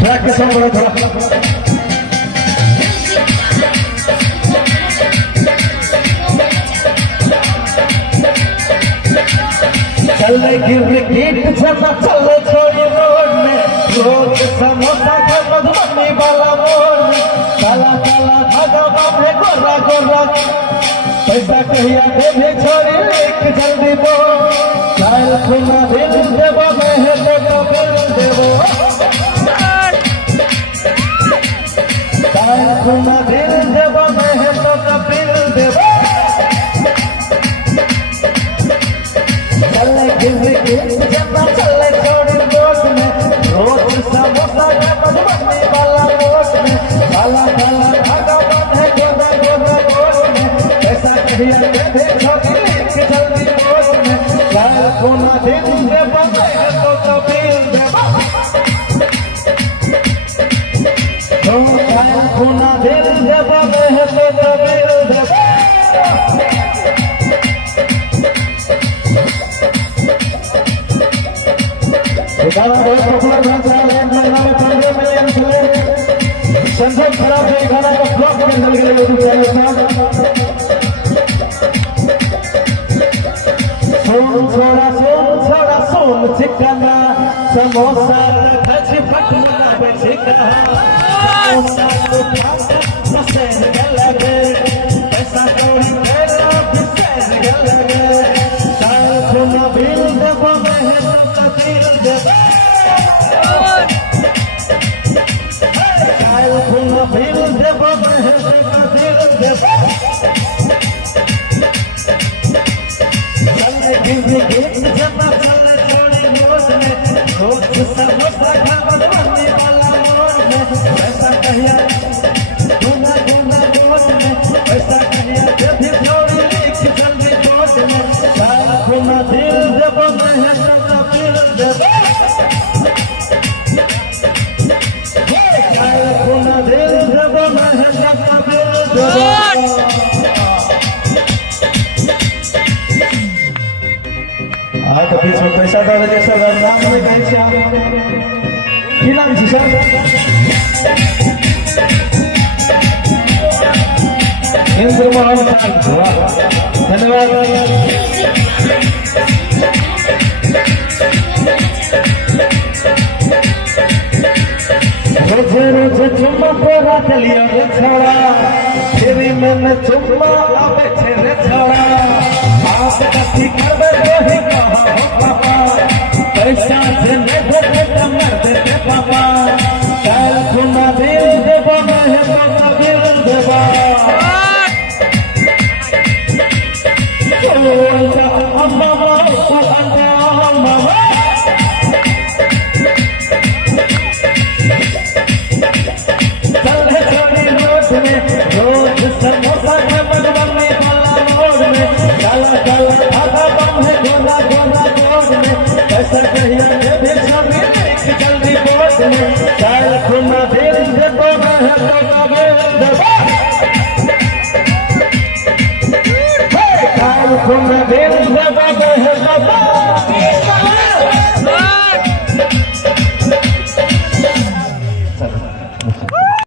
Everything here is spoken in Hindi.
ट्रैक के साथ बड़ा थोड़ा चले गिरगिट जैसा चले छोड़ी रोड में रोड समोसा के मधुबनी वाला मोड़ में काला काला धागा बांधे गोरा गोरा पैसा कहिया देवे छोड़ी लेक जल्दी बोल काल खुना बिल देवो मैं तो बिल देवो काल खुना बिल देवो मैं तो बिल देवो चले गिरगिट जैसा चले छोड़ी रोड में रोड समोसा के मधुबनी वाला मोड़ में काला काला धागा बांधे गोरा गोरा गोड़ में पैसा कहिया देवे छोड़ी लेक जल्दी बोल में काल खुना बिल देवो मैं तो बिल देवो काल खुना बिल देवो मैं तो बिल देवो गाना बहुत पॉपुलर डांस है में 15 मिलियन से संसद खराब है गाना का फ्लॉप में चल गया यूट्यूब चैनल पर सोन चिकना समोसा खच फटना बेचिकना समोसा को खाकर पसंद लगे पैसा कौड़ी मेरा पसंद लगे काल खुना बिल देवो मैं तो बिल देवो काल खुना बिल देवो मैं तो बिल देवो चले गिरगिट जैसा चले छोड़ी रोड में रोड समोसा का मधुबनी वाला मोड़ में पैसा कहिया गुना गुना रोड में पैसा कहिया देवी छोड़ी लेक जल्दी बोल में काल खुना बिल देवो मैं तो बिल देवो काल खुना बिल देवो मैं तो बिल देवो हाँ तो बीच में पैसा डाल दे सर नाम में कहीं से की नाम जी सर इंद्र मोहन धन्यवाद रोजे रोजे चुम्मा तोरा चलिया रे छड़ा तेरी मन चुम्मा आवे छे रे छड़ा आप कथी करबे वही कहा हो पापा पैसा से नहीं देते तो मर देते पापा काल खुना बिल देवो मैं तो बिल देवो अम्मा अम्मा चले छोड़ी रोड में रोड समोसा के मधुबनी वाला मोड़ में काला काला